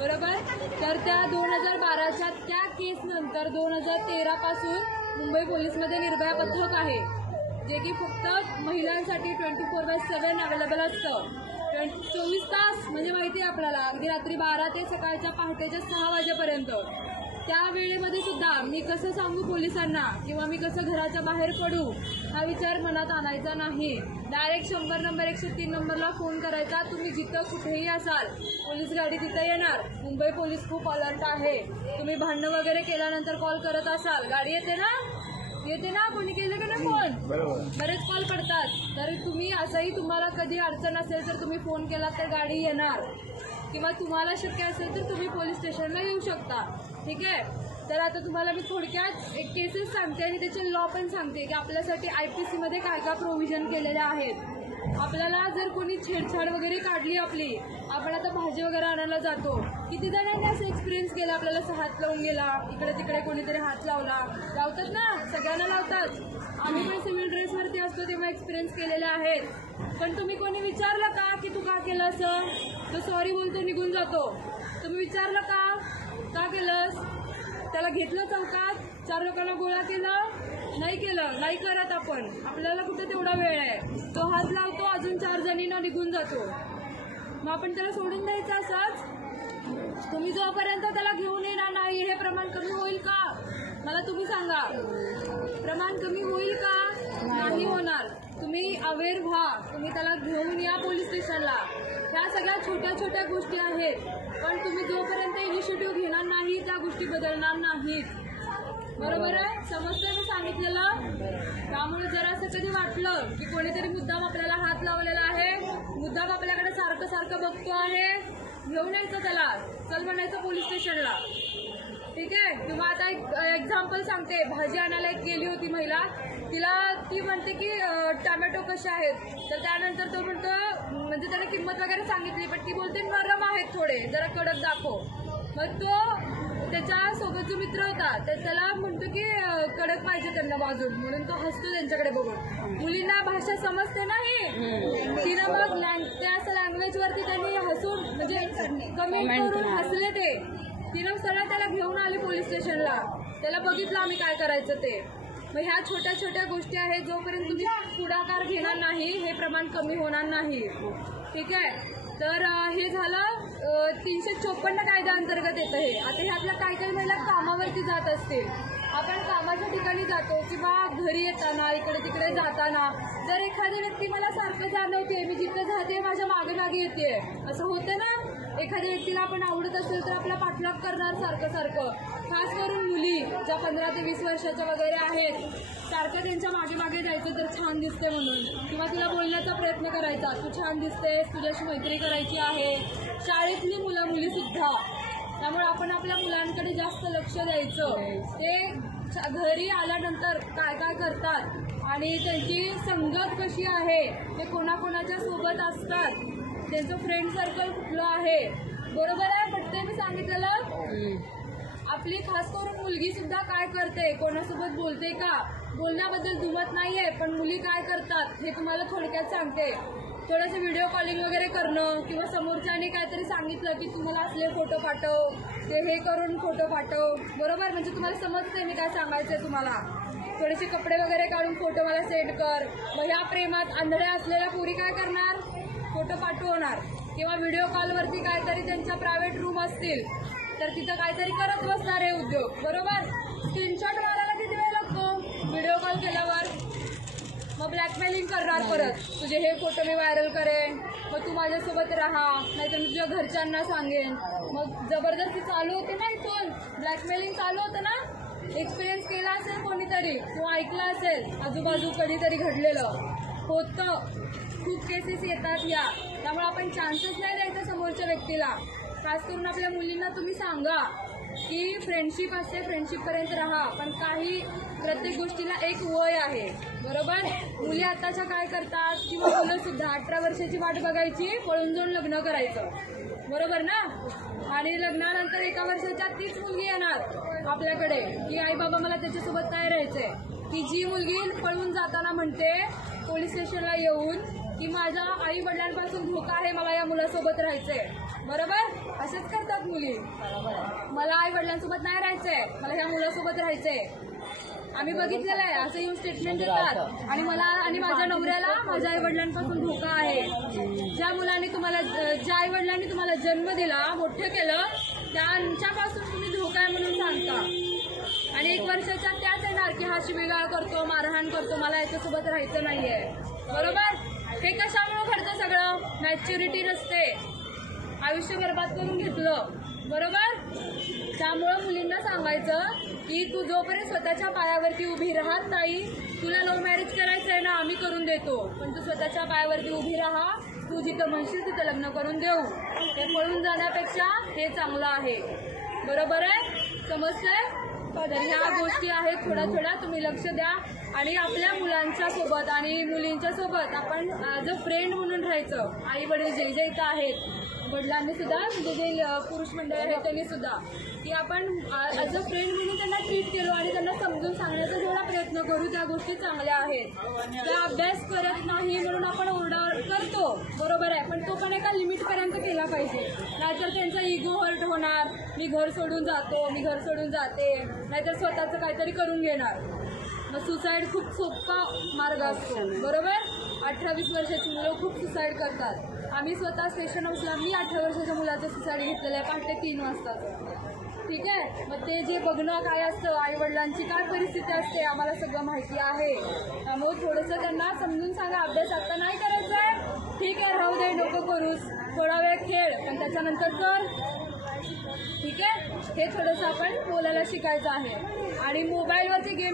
बरोबर. तर त्या 2012च्या त्या केसनंतर 2013 पासून मुंबई पोलीसमध्ये निर्भया पथक आहे, जे की फक्त महिलांसाठी 24/7 अवेलेबल असतं. 24 तास म्हणजे माहिती आहे आपल्याला, अगदी रात्री 12 ते सकाळच्या पहाटेच्या 6 वाजेपर्यंत. त्या वेळेमध्ये सुद्धा मी कसं सांगू पोलिसांना किंवा मी कसं घराच्या बाहेर पडू हा विचार मनात आणायचा नाही. डायरेक्ट 100 नंबर 103 नंबरला फोन करायचा. तुम्ही जिथं कुठेही असाल पोलीस गाडी तिथं येणार. मुंबई पोलीस खूप अलर्ट आहे. तुम्ही भांडणं वगैरे केल्यानंतर कॉल करत असाल, गाडी येते ना कोणी केलं का नाही फोन, बरेच कॉल करतात. तर तुम्ही असंही तुम्हाला कधी अडचण असेल तर तुम्ही फोन केला तर गाडी येणार, किंवा तुम्हाला शक्य असेल तर तुम्ही पोलीस स्टेशनला येऊ शकता. ठीक आहे. तर आता तुम्हाला मी थोडक्यात एक केसेस सांगते आणि त्याचे लॉ पण सांगते की आपल्यासाठी IPC मध्ये काय काय प्रोव्हिजन केलेले आहेत. आपल्याला जर कोणी छेडछाड वगैरे काढली आपली, आपण आता भाजी वगैरे आणायला जातो, किती जणांनी असं एक्सपिरियन्स केला, आपल्याला असं हात लावून गेला, इकडे तिकडे कोणीतरी हात लावतात ना, सगळ्यांना लावतात. आम्ही पण सिव्हिल ड्रेसवरती असतो तेव्हा एक्सपिरियन्स केलेले आहेत. पण तुम्ही कोणी विचारलं का की तू का केलं असं? तो सॉरी बोलतो, निघून जातो. तुम्ही विचारलं का केलंस? त्याला घेतलं चौकात, 4 लोकांना गोळा केलं? नाही केलं, नाही करत आपण. आपल्याला कुठे तेवढा वेळ आहे. तो हात लावतो, अजून 4 जणींना निघून जातो. मग आपण त्याला सोडून द्यायचं असंच? तुम्ही जोपर्यंत त्याला घेऊन येणार नाही, हे प्रमाण कमी होईल का? मला तुम्ही सांगा, प्रमाण कमी होईल का? नाही होणार. तुम्ही अवेअर व्हा, तुम्ही त्याला घेऊन या पोलीस स्टेशनला. ह्या सगळ्या छोट्या छोट्या गोष्टी आहेत, पण तुम्ही जोपर्यंत इनिशिएटिव्ह घेणार नाही त्या गोष्टी बदलणार नाहीत. बरोबर आहे? समजतंय मी सांगितलेलं? त्यामुळे जर असं कधी वाटलं की कोणीतरी मुद्दाम आपल्याला हात लावलेला आहे, मुद्दाम आपल्याकडे सारखं सारखं बघतो आहे, घेऊन यायचं त्याला, चल म्हणायचं पोलीस स्टेशनला. ठीक आहे. किंवा आता एक एक्झाम्पल सांगते. भाजी आणायला एक गेली होती महिला, ती म्हणते की टमॅटो कसे आहेत, तर त्यानंतर तो म्हणतो, म्हणजे त्याने किंमत वगैरे सांगितली, पण ती बोलते नरम आहेत थोडे, जरा कडक दाखव. मग तो त्याच्या सोबत जो मित्र होता त्याला म्हणतो की कडक पाहिजे त्यांना भाजून, म्हणून तो हसतो त्यांच्याकडे बघून. मुलींना भाषा समजते नाही, तिनं मग त्या लँग्वेजवरती त्यांनी हसून म्हणजे कमेंट करून हसले ते. तिनं सरळ त्याला घेऊन आली पोलीस स्टेशनला. त्याला बघितलं आम्ही काय करायचं ते. मग ह्या छोट्या छोट्या गोष्टी आहेत, जोपर्यंत तुम्ही पुढाकार घेणार नाही हे प्रमाण कमी होणार नाही. ठीक आहे. तर हे झालं 354 कायद्याअंतर्गत येतं हे. आता ह्यातल्या काही महिला कामावरती जात असतील, आपण कामाच्या ठिकाणी जातो किंवा घरी येताना इकडे तिकडे जाताना जर एखादी व्यक्ती मला सारखं जाणवते, मी जिथं जाते माझ्या मागे मागे येते, असं होतं ना. एखाद्या व्यक्तीला आपण आवडत असेल तर आपला पाठलाग करणार सारखं सारखं. खास करून मुली ज्या 15 ते 20 वर्षाच्या वगैरे आहेत, सारखं त्यांच्या मागे मागे जायचं तर छान दिसते म्हणून, किंवा तिला बोलण्याचा प्रयत्न करायचा, तू छान दिसतेस, तुझ्याशी मैत्री करायची आहे. शाळेतली मुली सुद्धा. त्यामुळे आपण आपल्या मुलांकडे जास्त लक्ष द्यायचं. ते घरी आल्यानंतर काय काय करतात आणि त्यांची संगत कशी आहे, ते कोणाकोणाच्या सोबत असतात, त्यांचं फ्रेंड सर्कल कुठलं आहे. बरोबर आहे? पटतंय मी सांगितलेलं? आपली खास करून मुलगी सुद्धा काय करते, कोणासोबत बोलते का, बोलण्याबद्दल दुमत नाहीये, पण मुली काय करतात हे तुम्हाला थोडक्यात सांगते. थोडंसं व्हिडिओ कॉलिंग वगैरे करणं, किंवा समोरच्याने काहीतरी सांगितलं की तुम्हाला असले फोटो पाठव, ते हे करून फोटो पाठव. बरोबर? म्हणजे तुम्हाला समजतंय मी काय सांगायचंय तुम्हाला. थोडेसे कपडे वगैरे काढून फोटो मला सेंड कर. मग ह्या प्रेमात आंधळ्या असलेल्या पोरी काय करणार, फोटो पाठवणार. किंवा व्हिडिओ कॉलवरती काहीतरी त्यांच्या प्रायव्हेट रूम असतील तर तिथं काहीतरी करत बसणार हे उद्योग. बरोबर? स्क्रीनशॉट मारायला किती वेळ लागतो व्हिडिओ कॉल केल्यावर? मग ब्लॅकमेलिंग करणार परत, तुझे हे फोटो मी व्हायरल करेन, मग तू माझ्यासोबत राहा, नाहीतर मी तुझ्या घरच्यांना सांगेन. मग जबरदस्ती चालू होते ना, इथून ब्लॅकमेलिंग चालू होतं ना. एक्सपिरियन्स केला असेल कोणीतरी किंवा ऐकलं असेल आजूबाजू कधीतरी घडलेलं होतं. खूप केसेस येतात या. त्यामुळे आपण चान्सेस नाही द्यायचा समोरच्या व्यक्तीला. खास करून आपल्या मुलींना तुम्ही सांगा की फ्रेंडशिप असते, फ्रेंडशिपपर्यंत राहा, पण प्रत्येक गोष्टीला एक वय आहे. बरोबर? मुली आताच्या काय करतात, किंवा मुलं सुद्धा 18 वर्षाची वाट बघायची, पळून जाऊन लग्न करायचं. बरोबर ना? आणि लग्नानंतर 1 वर्षाच्या तीच मुलगी येणार आपल्याकडे की आई बाबा मला त्याच्यासोबत काय राहायचंय. ती जी मुलगी पळून जाताना म्हणते पोलीस स्टेशनला येऊन की माझ्या आई वडिलांपासून धोका आहे, मला या मुलासोबत राहायचंय. बरोबर? असेच करतात मुली. मुली. मला आई वडिलांसोबत नाही राहायचंय, मला ह्या मुलासोबत राहायचंय. आम्ही बघितलेलं आहे, असं येऊन स्टेटमेंट देतात. आणि मला आणि माझ्या नवऱ्याला माझ्या आई वडिलांपासून धोका आहे. ज्या आई वडिलांनी तुम्हाला जन्म दिला, मोठं केलं, त्यांच्यापासून तुम्ही धोका आहे म्हणून सांगता. आणि 1 वर्षाच्या त्याच येणार की हा शिवीगाळ करतो, मारहाण करतो, मला याच्यासोबत राहायचं नाहीये. बरोबर? हे कशामुळे घडतं सगळं? मॅच्युरिटी नसते, आयुष्य बरबाद करून घेतलं. बरोबर? त्यामुळं मुलींना सांगायचं की तू जोपर्यंत स्वतःच्या पायावरती उभी राहत नाही, तुला लव्ह मॅरेज करायचं आहे ना, आम्ही करून देतो, पण तू स्वतःच्या पायावरती उभी राहा. तू जिथं म्हणशील तिथं लग्न करून देऊ. हे पळून जाण्यापेक्षा हे चांगलं आहे. बरोबर आहे? समजतंय? तर ह्या गोष्टी आहेत, थोड्या तुम्ही लक्ष द्या. आणि आपल्या मुलांच्या सोबत आणि मुलींच्या सोबत आपण ॲज अ फ्रेंड म्हणून राहायचं. आई वडील जे इथं आहेत, वडिलांनी सुद्धा, म्हणजे जे पुरुष मंडळ आहेत त्यांनी सुद्धा, की आपण ॲज अ फ्रेंड म्हणून त्यांना ट्रीट केलो आणि त्यांना समजून सांगण्याचा जेवढा प्रयत्न करू त्या गोष्टी चांगल्या आहेत. त्या अभ्यास करत नाही म्हणून आपण ओरडा करतो, बरोबर आहे, पण तो पण एका लिमिटपर्यंत केला पाहिजे. नाहीतर त्यांचा इगो हर्ट होणार, मी घर सोडून जातो, मी घर सोडून जाते, नाहीतर स्वतःचं काहीतरी करून घेणार. मग सुसाईड खूप सोपा मार्ग असतो. बरोबर? 18-20 वर्षाची मुलं खूप सुसाईड करतात. आम्ही स्वतः स्टेशन हाऊसला मी 18 वर्षाच्या मुलाचं सुसाईड घेतलेलं आहे, पहाटे 3 वाजताचं. ठीक आहे? मग ते जे बघणं काय असतं, आईवडिलांची काय परिस्थिती असते, आम्हाला सगळं माहिती आहे. त्यामुळे थोडंसं त्यांना समजून सांगा, अभ्यास आता नाही करायचा आहे, ठीक आहे, राहू दे, नको करूस, थोडा वेळ खेळ, पण त्याच्यानंतर कर. ठीक आहे? हे थोडंसं आपण बोलायला शिकायचं आहे. आणि मोबाईलवरचे गेम